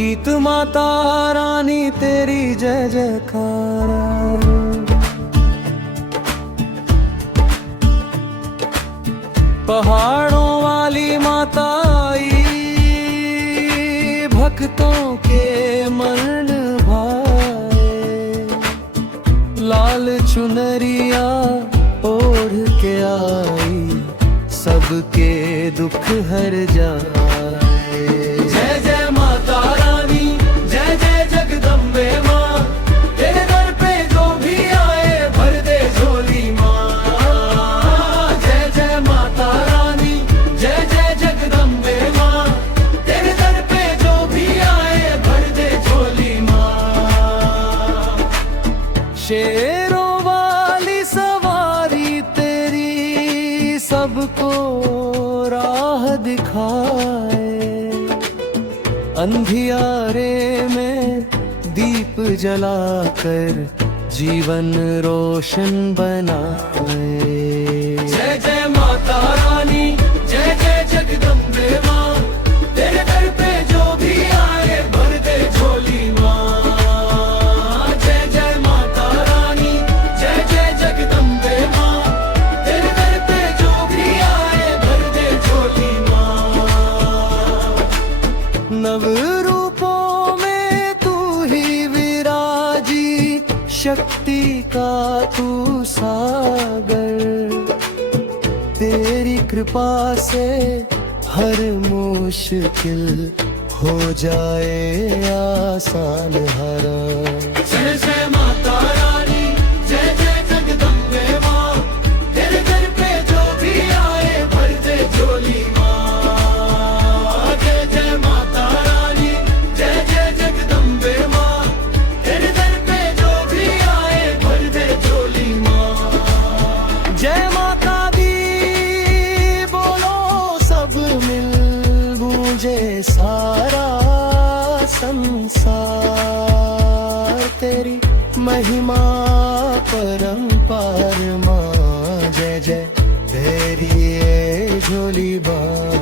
गीत माता रानी तेरी जय जयकार। पहाड़ों वाली माता आई, भक्तों के मन भाए। लाल चुनरिया ओढ़ के आई, सबके दुख हर जाए। जय जय माता रानी, जय जय जगदम्बे माँ, तेरे दर पे जो भी आए भर दे झोली माँ। जय जय माता रानी, जय जय जगदम्बे माँ, तेरे दर पे जो भी आए भर दे झोली माँ। शेरों वाली सवारी तेरी सबको राह दिखाए। अंधियारे में दीप जलाकर जीवन रोशन बनाए। जय जय माता रानी, जय जय जगदम्बे माँ, तेरे दर पे जो भी आए भर दे झोली माँ। जय जय माता रानी, जय जय जगदम्बे माँ, तेरे दर पे जो भी आए भर दे झोली माँ। नव रूपों में तू ही विराजी, शक्ति का तू सागर। तेरी कृपा से हर मुश्किल हो जाए आसान हरा। जय जय माता रानी, जय जय जगदम्बे माँ, तेरे दर पे जो भी आए भर दे झोली माँ। जय जय माता रानी, जय जय जगदम्बे माँ, तेरे दर पे जो भी आए भर दे झोली माँ। जय माता दी बोलो सब मिल, गूंजे सारा संसार। तेरी महिमा परंपार माँ, जय जय तेरी ये झोली बाँ।